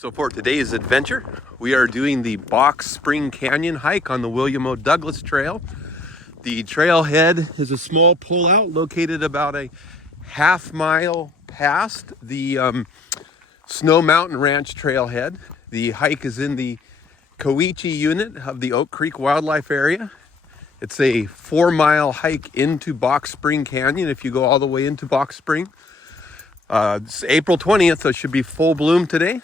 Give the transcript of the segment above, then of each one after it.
So for today's adventure, we are doing the Box Spring Canyon hike on the William O. Douglas Trail. The trailhead is a small pullout located about a half-mile past the Snow Mountain Ranch trailhead. The hike is in the Cowiche Unit of the Oak Creek Wildlife Area. It's a 4-mile hike into Box Spring Canyon if you go all the way into Box Spring. It's April 20th, so it should be full bloom today.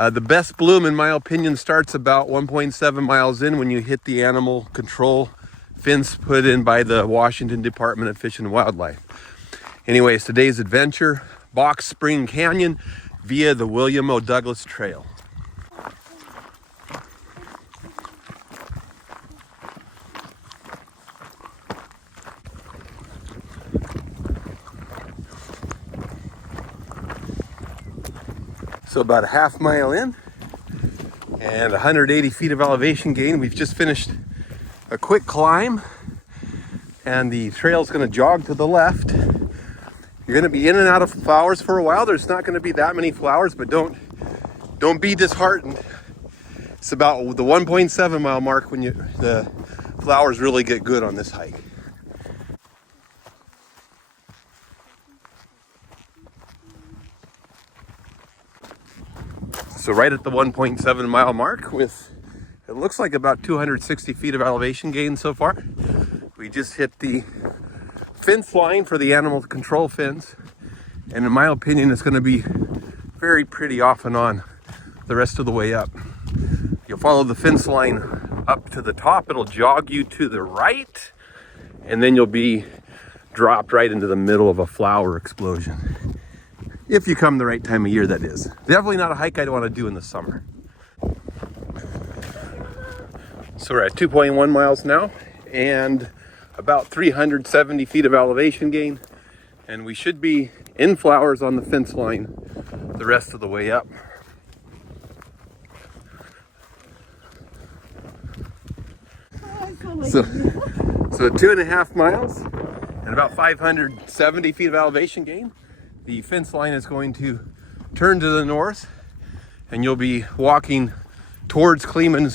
The best bloom, in my opinion, starts about 1.7 miles in when you hit the animal control fence put in by the Washington Department of Fish and Wildlife. Anyways, today's adventure, Box Spring Canyon via the William O. Douglas Trail. So about a half mile in and 180 feet of elevation gain. We've just finished a quick climb and the trail's going to jog to the left. You're going to be in and out of flowers for a while. There's not going to be that many flowers, but don't be disheartened. It's about the 1.7 mile mark when the flowers really get good on this hike. So right at the 1.7 mile mark with, it looks like about 260 feet of elevation gain so far. We just hit the fence line for the animal control fence. And in my opinion, it's gonna be very pretty off and on the rest of the way up. You'll follow the fence line up to the top. It'll jog you to the right. And then you'll be dropped right into the middle of a flower explosion. If you come the right time of year, that is. Definitely not a hike I'd want to do in the summer. So we're at 2.1 miles now and about 370 feet of elevation gain. And we should be in flowers on the fence line the rest of the way up. So 2.5 miles and about 570 feet of elevation gain. The fence line is going to turn to the north and you'll be walking towards Kleeman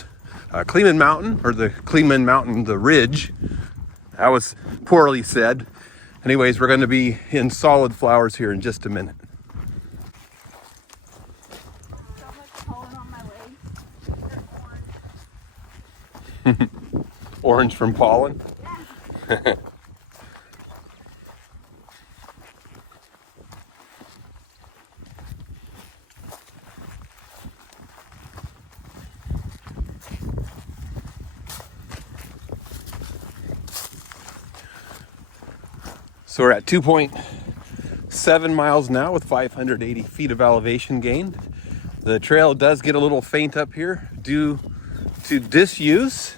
Mountain, or the Kleeman Mountain, the ridge. That was poorly said. Anyways, we're going to be in solid flowers here in just a minute. Orange from pollen? Yeah. So we're at 2.7 miles now with 580 feet of elevation gained. The trail does get a little faint up here due to disuse,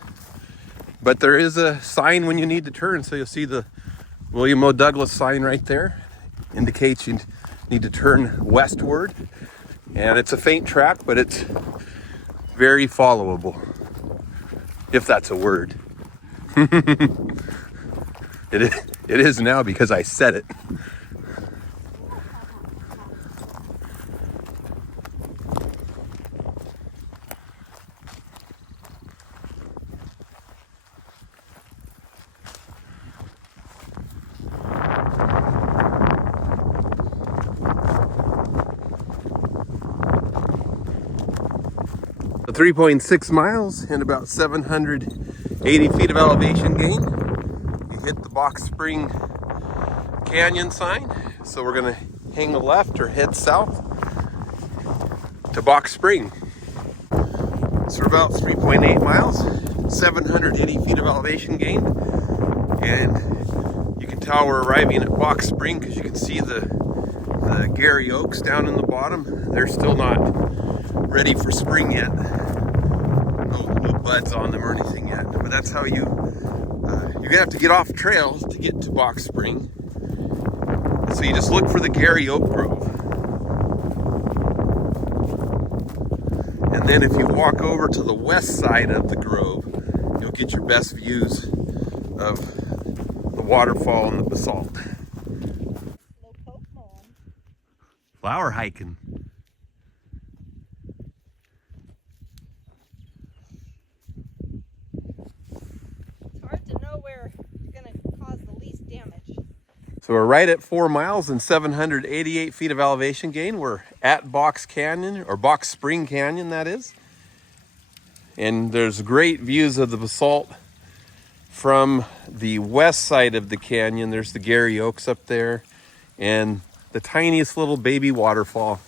but there is a sign when you need to turn. So you'll see the William O. Douglas sign right there. Indicates you need to turn westward. And it's a faint track, but it's very followable, if that's a word. It is now because I said it. So 3.6 miles and about 780 feet of elevation gain. You hit the Box Spring Canyon sign. So we're gonna hang a left or head south to Box Spring. So we're about 3.8 miles, 780 feet of elevation gain. And you can tell we're arriving at Box Spring because you can see the Gary Oaks down in the bottom. They're still not ready for spring yet. No buds on them or anything yet. But that's how you're gonna have to get off trail to get to Box Spring. So you just look for the Gary Oak Grove. And then if you walk over to the west side of the grove, you'll get your best views of the waterfall and the basalt. Flower hiking. So we're right at 4 miles and 788 feet of elevation gain. We're at Box Canyon, or Box Spring Canyon, that is. And there's great views of the basalt from the west side of the canyon. There's the Gary Oaks up there and the tiniest little baby waterfall.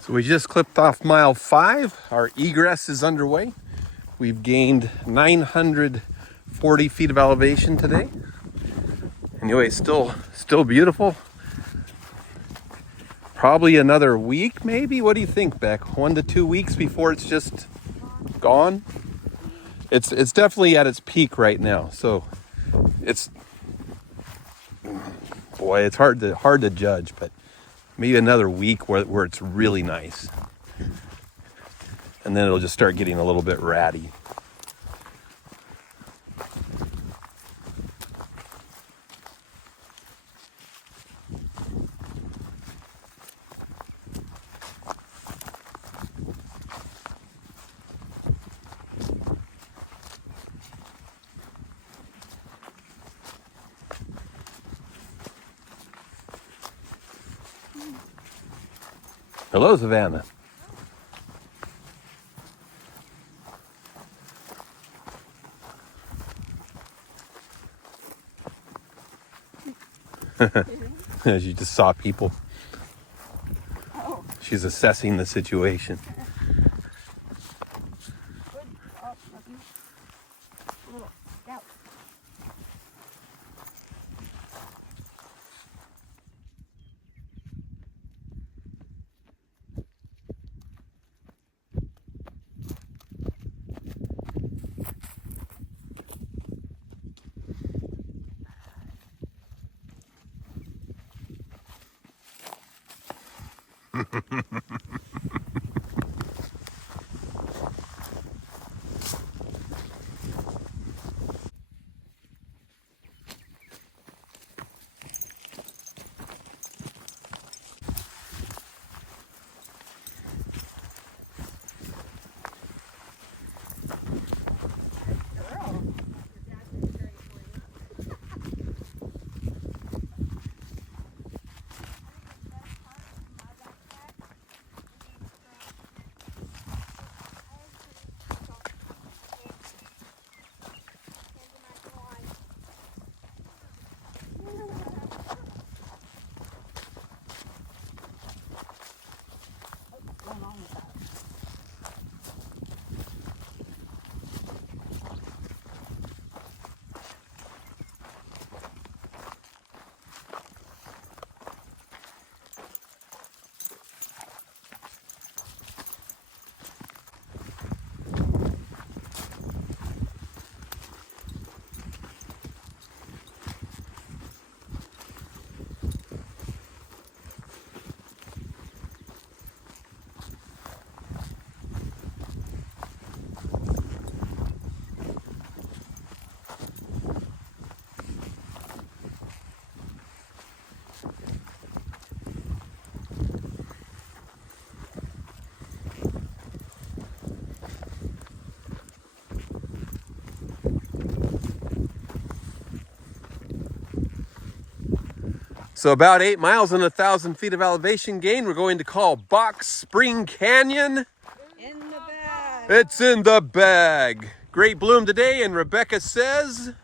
So we just clipped off mile 5. Our egress is underway. We've gained 940 feet of elevation today. Anyway, still beautiful. Probably another week, maybe. What do you think, Beck? 1 to 2 weeks before it's just gone? It's definitely at its peak right now. So it's, boy, it's hard to judge, but maybe another week where it's really nice. And then it'll just start getting a little bit ratty. Hello, Savannah. As you just saw people. Oh. She's assessing the situation. So about 8 miles and 1,000 feet of elevation gain. We're going to call Box Spring Canyon. In the bag. It's in the bag. Great bloom today, and Rebecca says